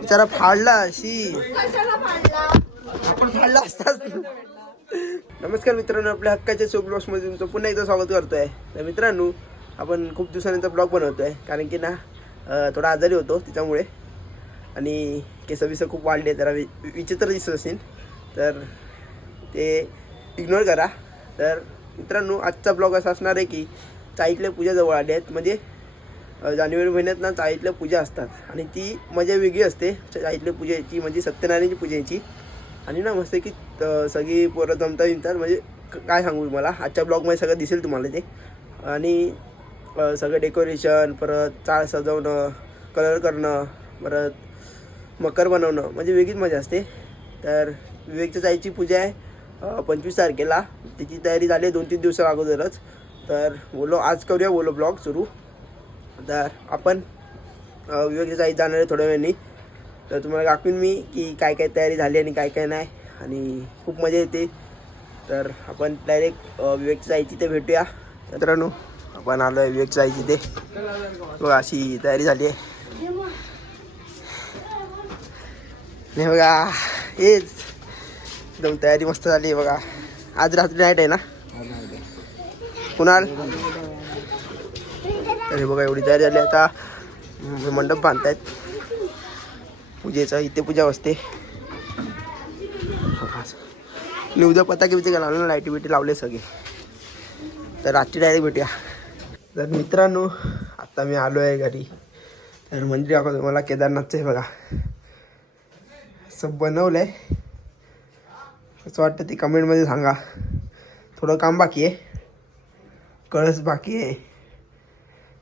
बिचारा फाडला अशी. आपण फाडला असताच. नमस्कार मित्रांनो आपल्या हक्काच्या शो मध्ये तुमचं पुन्हा एकदा स्वागत करतोय. तर मित्रांनो आपण खूप दिवसानंतर ब्लॉग बनवतोय. कारण की ना थोडा आजारी होतो त्याच्यामुळे आणि केस बिस खूप वाढले जरा वि विचित्र दिसत असेल. तर ते इग्नोर करा. तर मित्रांनो आजचा ब्लॉग असा असणार आहे की चाईतल्या पूजा जवळ आल्या आहेत. म्हणजे जानेवारी महिन्यात ना चाळीतल्या पूजा असतात. आणि ती मजा वेगळी असते. चाळीतल्या पूजेची म्हणजे सत्यनारायणची पूजेची. आणि ना मस्त की सगळी पोरं जमता जमतात म्हणजे काय सांगू तुम्हाला? आजच्या ब्लॉगमध्ये सगळं दिसेल तुम्हाला ते. आणि सगळं डेकोरेशन परत चाळ सजवणं कलर करणं परत मकर बनवणं म्हणजे वेगळीच मजा असते. तर विवेकच्या चाईची पूजा आहे पंचवीस तारखेला. त्याची तयारी झाली आहे दोन तीन दिवसा अगोदरच तर बोलो आज करूया बोलो ब्लॉग सुरू. तर आपण विवेकच्या जाणार आहे थोड्या वेळाने. तर तुम्हाला दाखवीन मी की काय काय तयारी झाली आणि काय काय नाही. आणि खूप मजा येते. तर आपण डायरेक्ट विवेकच्या जाई तिथे भेटूया. मित्रांनो आपण आलो आहे विवेकच्या आई तिथे. बघा अशी तयारी झाली आहे. नाही बघा हेच एकदम तयारी मस्त झाली आहे बघा. आज रात्री नाईट आहे ना? कुणाल? अरे बघा एवढी तयारी झाली. आता मंडप बांधतायत. पूजेचा इथे पूजा असते मी उद्या पताके बिताके लावले ना लाईटी बिटी लावले सगळे. तर रात्री डायरेक्ट भेटूया. तर मित्रांनो आता मी आलो आहे घरी. तर मंदिर दाखवतो मला केदारनाथचं आहे बघा. असं बनवलं आहे असं वाटतं ते कमेंटमध्ये सांगा. थोडं काम बाकी आहे. कळस बाकी आहे.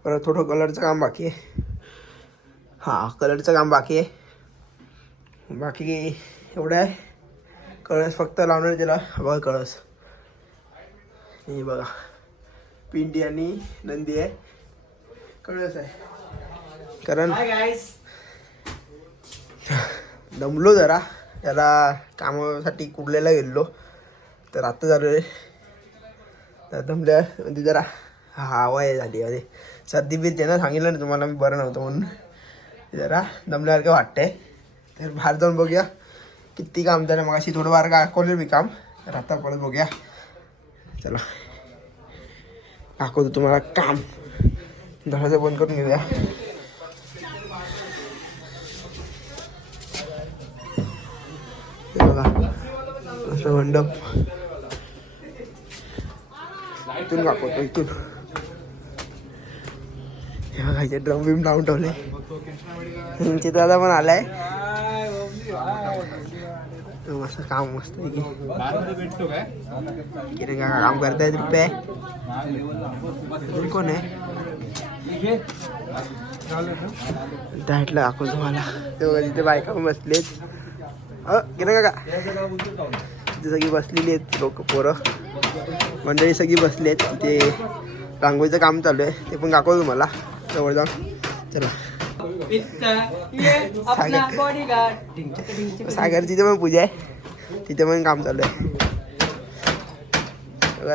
परत थोडं कलरचं काम बाकी आहे. हां कलरचं काम बाकी आहे. बाकी एवढं आहे. कळस फक्त लावणार त्याला बघा कळस हे बघा. पिंडी आणि नंदी आहे. कळस आहे. कारण दमलो जरा. त्याला कामासाठी कुर्ल्याला गेलो तर आता झालो आहे तर दमल्या. म्हणजे जरा हवा आहे झाली अरे. सर्दी बी त्यानं सांगितलं ना तुम्हाला मी बरं नव्हतं म्हणून. जरा दमल्यासारखं वाटतंय. तर बाहेर जाऊन बघूया. किती काम झालं मग अशी थोडं बाहेर दाखवलं मी काम. तर आता परत बघूया. चला. दाखवतो तुम्हाला काम. दरवाजा बंद करून घेऊया. बघा असं मंडप. इथून दाखवतो इथून. हे बघा इथे ड्रम बिम लावून ठेवले दादा पण आलाय. मस्त काम मस्त किरे का. किरण काका काम करतायत रुपये. अजून कोण आहे? डायटला दाखव तुम्हाला. ते तिथे बायका पण बसलेत. किरण काका. तिथे सगळी बसलेली आहेत लोक पोरं. मंडळी सगळी बसली आहेत तिथे रांगोळीचं काम चालू आहे. ते पण दाखव तुम्हाला. जवळ जाऊन चला सागर. सागर तिथे पण पूजा आहे. तिथे पण काम चालू आहे.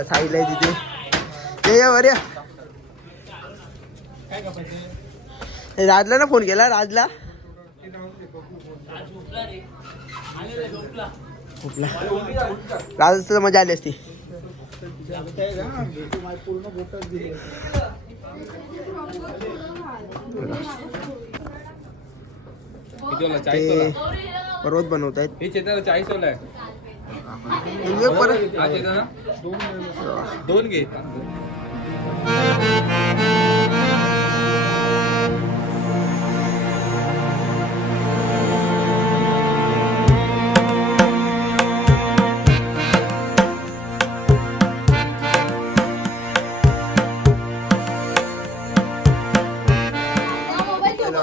साईला आहे तिथे. ये हे राजला ना फोन केला? राजला? राज मजा आली असती. ते पर्वत बनवत आहेत हे चाळीस वाला आहे. परत दोन घे.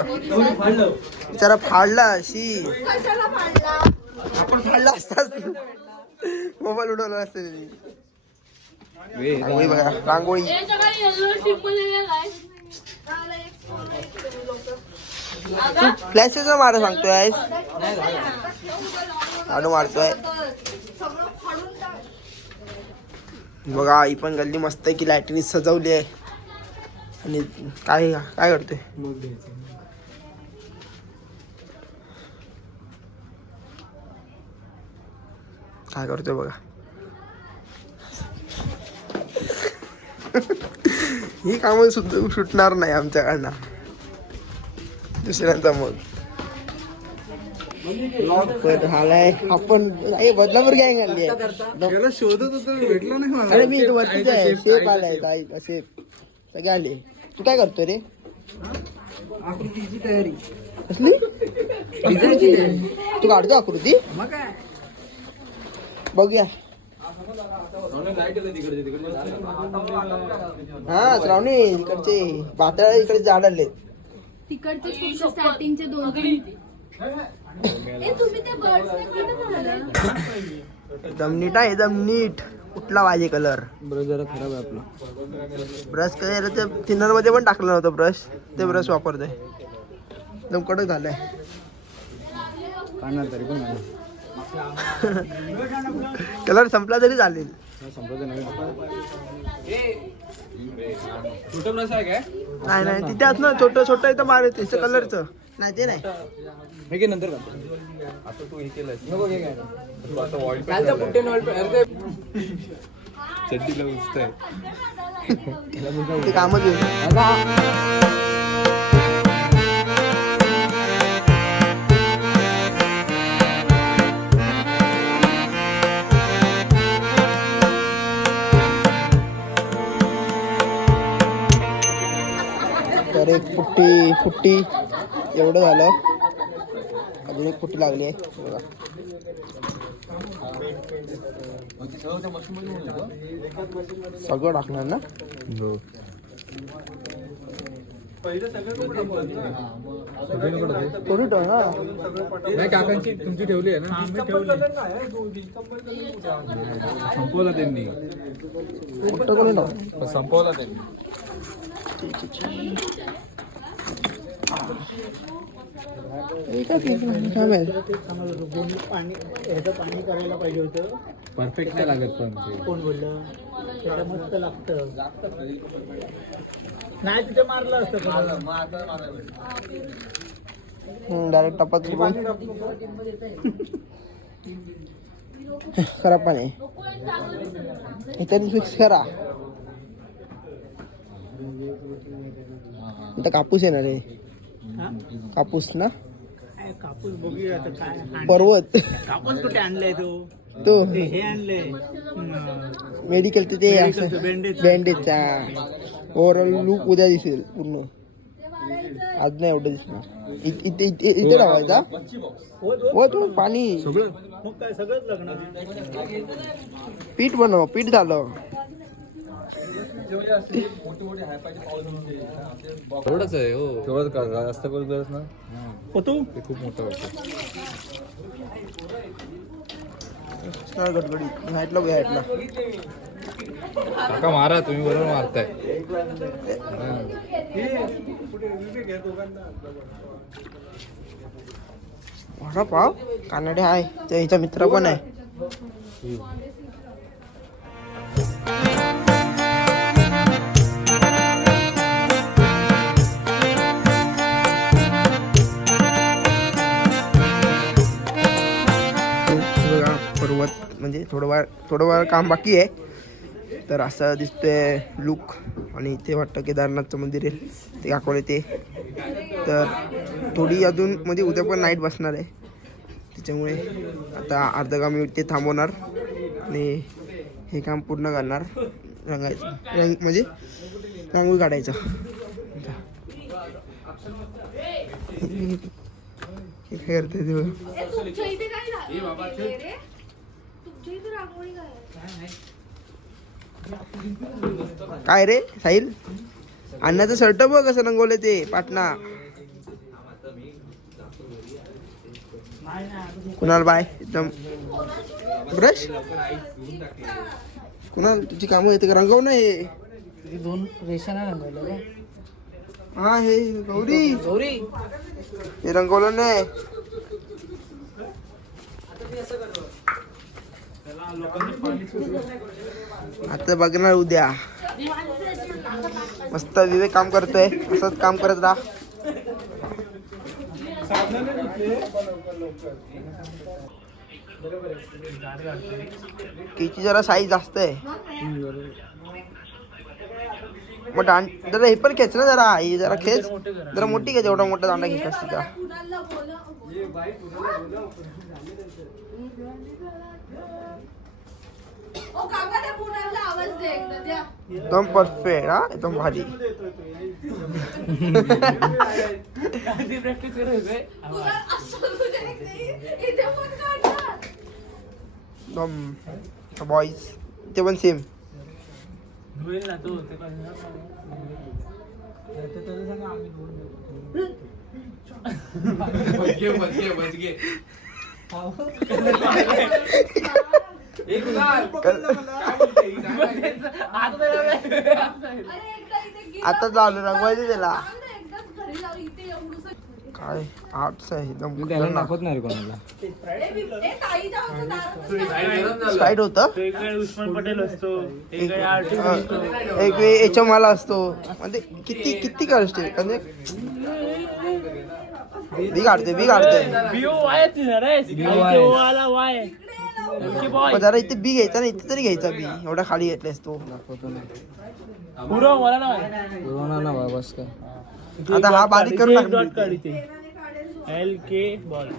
बिचारा फाडला अशी. आपण फाडला असताच मोबाईल उडवला असतं. रांगोळी बघा रांगोळी. फ्लॅशचा मारा सांगतोय. झाडू मारतोय. बघा ही पण गल्ली मस्त आहे की लाईटीने सजवली आहे. आणि काय काय करतोय मग द्यायचं काय करतोय बघा ही कामं सुद्धा सुटणार नाही आमच्याकडनं दुसऱ्यांचा मग झालाय आपण बदलापूर गँग आणली आहे शोधत होतो भेटला नाही अरे मी वरतीच आहे शेप आलाय काय शेप सगळे आले तू काय करतोय रे आकृतीची तयारी कसली तू काढतो आकृती मग काय बघूया. हा श्रावणी इकडचे. पातळ इकडे झाड आले तिकडचे स्टार्टिंगचे दोन? एकदम नीट आहे एकदम नीट. कुठला पाहिजे कलर बरं जरा खराब आहे आपला. ब्रश काय ते थिनरमध्ये पण टाकलं नव्हतं ब्रश ते ब्रश वापरतोय. एकदम कडक झालंय. काढणार तरी पण कलर संपला तरी चालेल. संपलं नाही नाही नाही तिथे असं ना छोटं छोटं इथं मार येते कलरचं. नाही ते नाही. हे घे नंतर आता तू हे केलंस नको घे काय तू आता वॉल चड्डीला उचतंय ते कामच पुट्टी पुट्टी एवढं झालं. अजून एक पुट्टी लागली आहे. बघा. सगळं टाकणार ना? थोडी टोन ना नाही काकांची तुमची ठेवली आहे ना? संपवला त्यांनी. संपवला त्यांनी. पाणी करायला पाहिजे होतं परफेक्ट नाही लागत पण. कोण बोललं? त्याला मस्त लागतं. नाही तिथे मारलं असतं डायरेक्ट टपात खराब पाणी. इथे फिक्स करा. इथं कापूस येणार आहे. कापूस ना? काय कापूस बघूया आता काय आण- पर्वत. कापूस कुठे आणलाय तो? तो. ते हे आणलंय. हं. मेडिकल ते असं. Medicalचं bandage. बँडेजचा ओव्हरऑल लुक उद्या दिसेल पूर्ण. आज नाही एवढं दिसणार. इ- इथे इथे इथे लावायचा हो, हो. हो तू पाणी. मग काय सगळंच लागणार पीठ बनव पीठ झालं. एवढंच आहे हो. तेवढंच का? जास्त करू गरज ना? होतो ते? खूप मोठं सगळं गडबडी? ह्यातला ह्यातला. काका मारा तुम्ही बरोबर मारताय. वडापाव कानडे आहे त्या हिचा मित्र पण आहे. म्हणजे थोडं वार थोडं वार काम बाकी आहे. तर असं दिसतंय लुक आणि इथे वाटतं केदारनाथचं मंदिर आहे. ते दाखवले ते. तर थोडी अजून म्हणजे उद्या पण नाईट बसणार आहे. त्याच्यामुळे आता अर्ध काम मी ते थांबवणार. आणि हे काम पूर्ण करणार. रंगायचं रंग म्हणजे रांगोळी काढायचं. हे काय करते तुमच्या इथे काय रा- रे? तुमच्या इथे रांगोळी काय आहे? काय रे साहिल? अण्णाचं शर्ट बघ कसं रंगवलं ते पाटणा. कुणाल बाय एकदम. ब्रश? कुणाल तुझी कामं येते का? रंगव ना हे. दोन रंगवलं हा हे गौरी. गौरी. हे रंगवलं नाही. आता बघणार उद्या. मस्त विवेक काम करतोय. असंच काम करत राहा केची जरा साईज जास्त आहे. मग दांड जरा हे पण खेच ना जरा ही जरा खेच। जरा मोठी खेच एवढा मोठा दांडा घेत असते का कुणाला बोला ओ काका त्या कुणाला आवाज दे एकदा द्या. एकदम परफेक्ट हा एकदम भारी. कुणाल असं तुझ्या इथे इथे पण काढणार. एकदम बॉईज ते बचगे बचगे बचगे गे आता झालं रंगवायचं त्याला थांब ना, एकदाच घरी जाऊ इथे एवढंसं काय? आर्ट्स आहे एकदम त्याला दाखवत नाही रे कोणाला. होतं? एक वेळ उस्मान पटेल असतो एक वेळ आर्टिस्ट अं, एक वेळ याच्या मला असतो. म्हणजे किती किती काढते म्हणजे बी काढते बी काढते. बिओ वाय रे. आला वाय मग जरा इथे बी घ्यायचा ना इथे तरी घ्यायचा बी. एवढा खाली घेतलास तो. पुरो मला ना बस काय आता हा बारीक करून इथे. एल के बॉल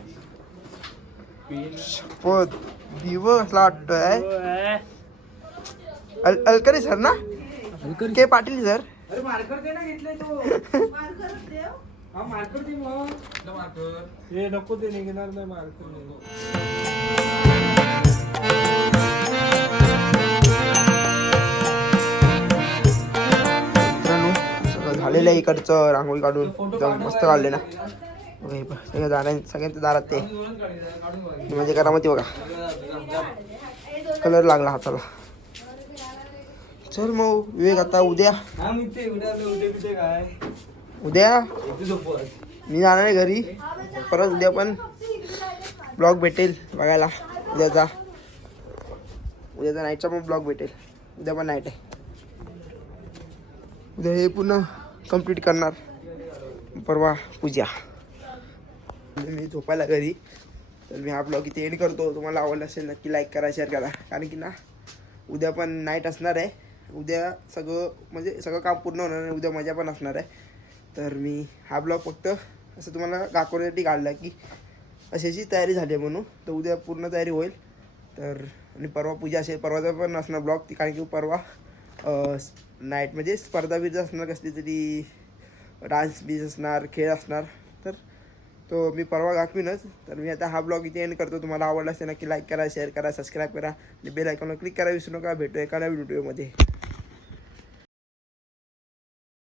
शपथ. दिवस वाटतोय अल- अलकरे सर ना? K Patil sir? हे नको ते निघणार नाही मार्कर झालेलं आहे इकडचं रांगोळी काढून. एकदम मस्त काढले ना. सगळ्या दारां सगळ्यांच्या दारात ते. म्हणजे करामती बघा. कलर लागला हाताला. चल मग विवेक आता उद्या. उद्या मी जाणार आहे घरी. परत उद्या पण ब्लॉग भेटेल बघायला. उद्याचा उद्याचा नाईटचा पण ब्लॉग भेटेल. उद्या पण नाईट आहे. उद्या हे पुन्हा कंप्लीट करणार. परवा पूजा. मी झोपायला घरी. तर मी हा ब्लॉग इथे एंड करतो. तुम्हाला आवडला असेल नक्की लाईक करा शेअर करा. कारण की ना उद्या पण नाईट असणार आहे. उद्या सगळं म्हणजे सगळं काम पूर्ण होणार आणि उद्या मजा पण असणार आहे. तर मी हा ब्लॉग फक्त असं तुम्हाला दाखवण्यासाठी काढला की अशाची तयारी झाली आहे म्हणून. तर उद्या पूर्ण तयारी होईल. तर आणि परवा पूजा असेल. परवाचा पण असणार ब्लॉग ती कारण की परवा नाईट म्हणजे स्पर्धा असणार कसली तरी डान्स बीज असणार खेळ असणार. तर तो मी परवा दाखवीनच. तर मी आता हा ब्लॉग इथे एंड करतो. तुम्हाला आवडला असेल नक्की लाईक करा शेअर करा सबस्क्राईब करा. आणि बेल आयकॉनवर क्लिक करा विसरू नका. भेटू एका नवीन व्हिडिओमध्ये